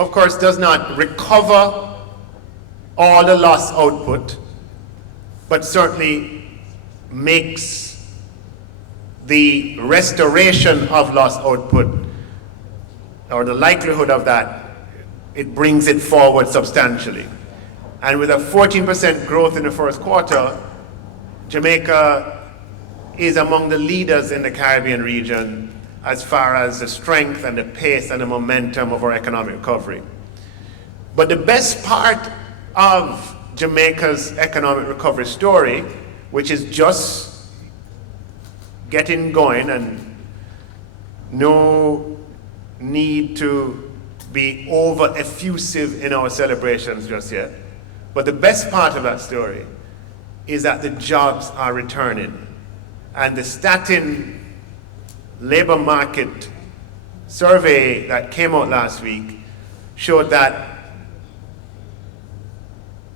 of course, does not recover all the lost output, but certainly makes the restoration of lost output, or the likelihood of that, it brings it forward substantially. And with a 14% growth in the first quarter, Jamaica is among the leaders in the Caribbean region as far as the strength and the pace and the momentum of our economic recovery. But the best part of Jamaica's economic recovery story, which is just getting going, and no need to be over effusive in our celebrations just yet, but the best part of that story is that the jobs are returning. And the Statin labor market survey that came out last week showed that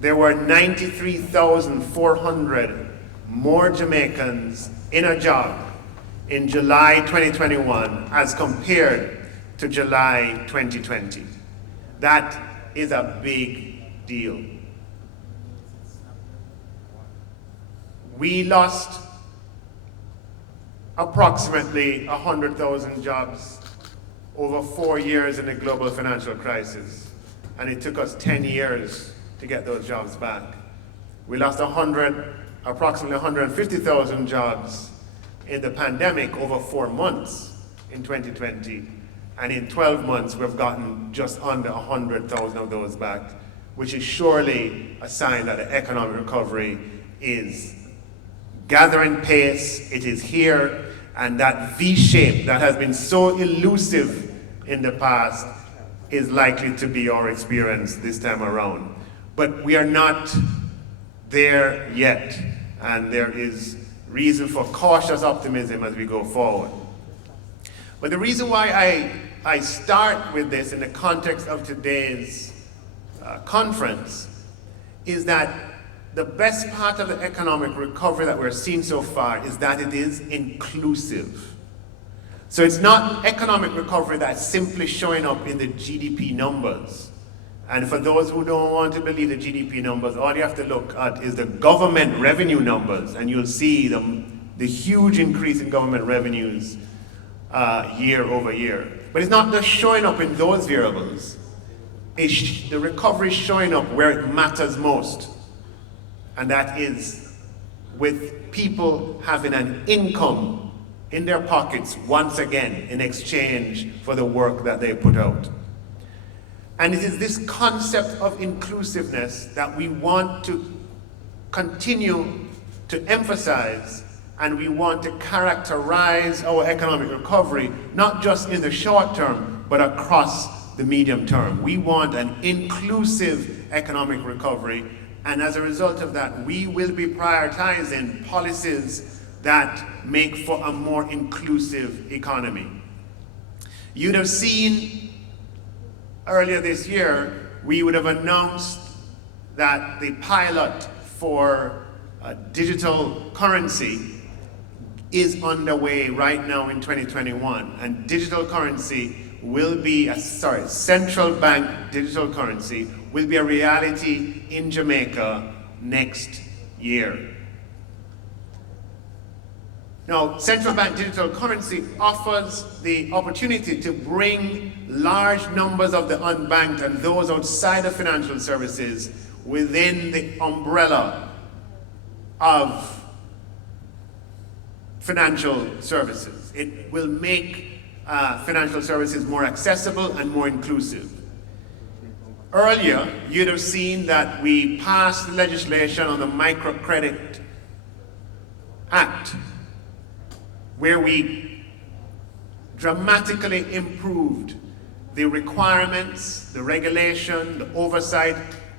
there were 93,400 more Jamaicans in a job in July 2021 as compared to July 2020. That is a big deal. We lost approximately 100,000 jobs over 4 years in the global financial crisis, and it took us 10 years to get those jobs back. We lost approximately 150,000 jobs in the pandemic over 4 months in 2020, and in 12 months we've gotten just under 100,000 of those back, which is surely a sign that the economic recovery is gathering pace, it is here, and that V-shape that has been so elusive in the past is likely to be our experience this time around. But we are not there yet, and there is reason for cautious optimism as we go forward. But the reason why I start with this in the context of today's conference is that the best part of the economic recovery that we're seeing so far is that it is inclusive. So it's not economic recovery that's simply showing up in the GDP numbers. And for those who don't want to believe the GDP numbers, all you have to look at is the government revenue numbers, and you'll see the huge increase in government revenues year over year. But it's not just showing up in those variables. The recovery is showing up where it matters most. And that is with people having an income in their pockets once again in exchange for the work that they put out. And it is this concept of inclusiveness that we want to continue to emphasize, and we want to characterize our economic recovery, not just in the short term, but across the medium term. We want an inclusive economic recovery. And as a result of that, we will be prioritizing policies that make for a more inclusive economy. You'd have seen earlier this year, we would have announced that the pilot for digital currency is underway right now in 2021. And digital currency will be, central bank digital currency will be a reality in Jamaica next year. Now, central bank digital currency offers the opportunity to bring large numbers of the unbanked and those outside of financial services within the umbrella of financial services. It will make financial services more accessible and more inclusive. Earlier, you'd have seen that we passed legislation on the Microcredit Act, where we dramatically improved the requirements, the regulation, the oversight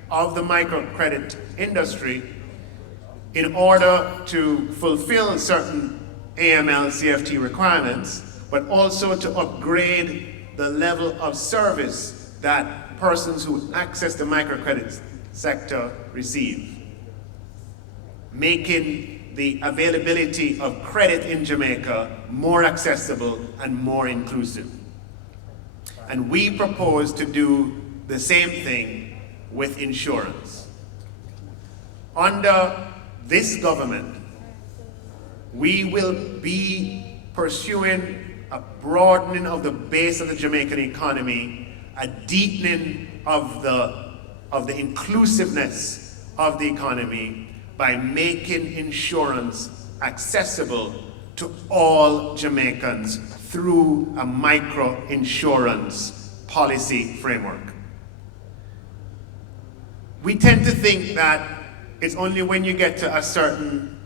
of the microcredit industry in order to fulfill certain AML CFT requirements, but also to upgrade the level of service that persons who access the microcredit sector receive, making the availability of credit in Jamaica more accessible and more inclusive. And we propose to do the same thing with insurance. Under this government, we will be pursuing a broadening of the base of the Jamaican economy, a deepening of the inclusiveness of the economy by making insurance accessible to all Jamaicans through a microinsurance policy framework. We tend to think that it's only when you get to a certain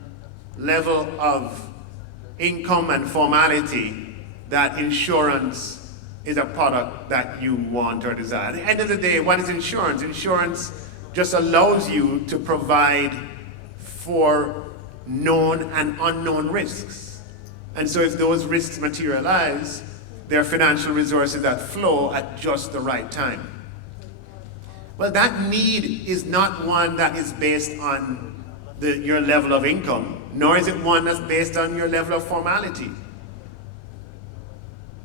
level of income and formality that insurance is a product that you want or desire. At the end of the day, what is insurance? Insurance just allows you to provide for known and unknown risks. And so if those risks materialize, there are financial resources that flow at just the right time. Well, that need is not one that is based on your level of income, nor is it one that's based on your level of formality.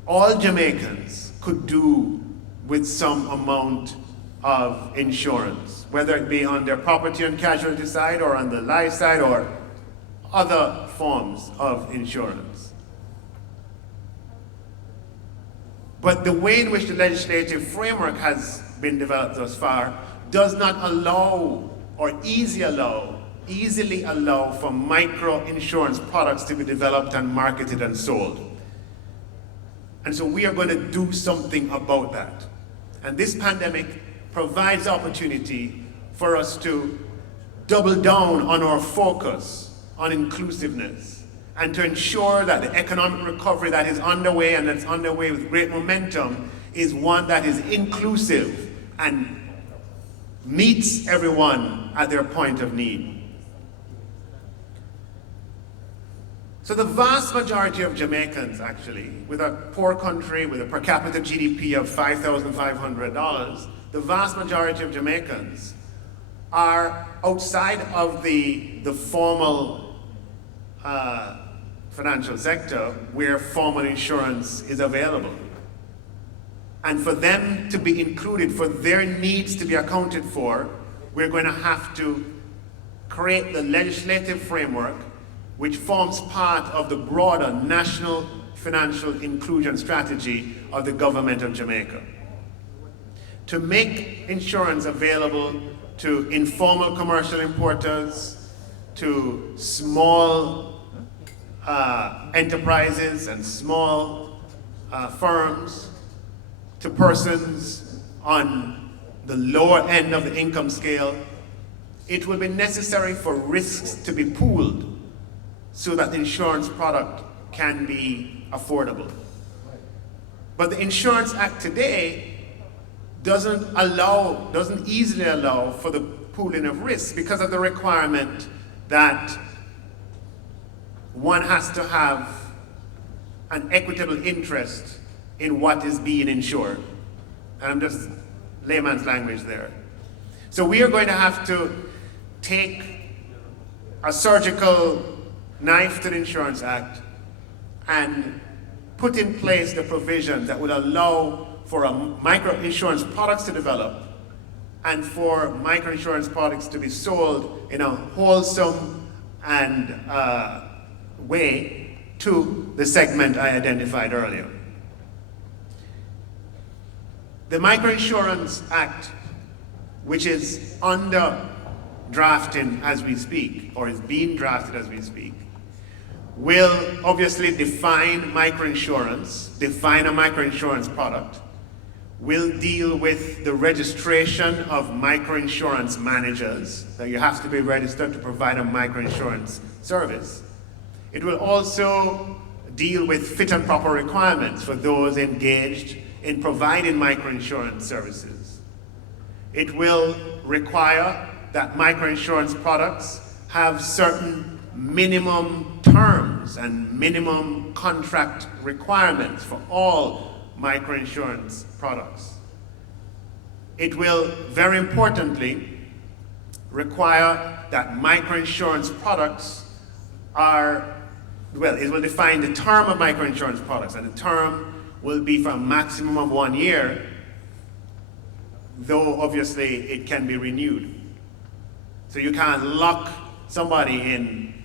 All Jamaicans could do with some amount of insurance, whether it be on their property and casualty side or on the life side or other forms of insurance. But the way in which the legislative framework has been developed thus far does not allow or easily allow for micro-insurance products to be developed and marketed and sold. And so we are going to do something about that. And this pandemic provides opportunity for us to double down on our focus on inclusiveness and to ensure that the economic recovery that is underway and that's underway with great momentum is one that is inclusive and meets everyone at their point of need. So the vast majority of Jamaicans, actually, with a poor country with a per capita GDP of $5,500, the vast majority of Jamaicans are outside of the formal financial sector where formal insurance is available. And for them to be included, for their needs to be accounted for, we're going to have to create the legislative framework which forms part of the broader national financial inclusion strategy of the government of Jamaica. To make insurance available to informal commercial importers, to small enterprises and small firms, to persons on the lower end of the income scale, it will be necessary for risks to be pooled so that the insurance product can be affordable. But the Insurance Act today doesn't easily allow for the pooling of risks because of the requirement that one has to have an equitable interest in what is being insured. And I'm just layman's language there. So we are going to have to take a surgical knife to the Insurance Act and put in place the provisions that would allow for micro-insurance products to develop and for micro-insurance products to be sold in a wholesome and way to the segment I identified earlier. The Microinsurance Act, which is under drafting as we speak, or is being drafted as we speak, will obviously define microinsurance, define a microinsurance product, will deal with the registration of microinsurance managers, that you have to be registered to provide a microinsurance service. It will also deal with fit and proper requirements for those engaged in providing microinsurance services. It will require that microinsurance products have certain minimum terms and minimum contract requirements for all microinsurance products. It will, very importantly, require that microinsurance products it will define the term of microinsurance products, and the term will be for a maximum of 1 year, though obviously it can be renewed. So you can't lock somebody in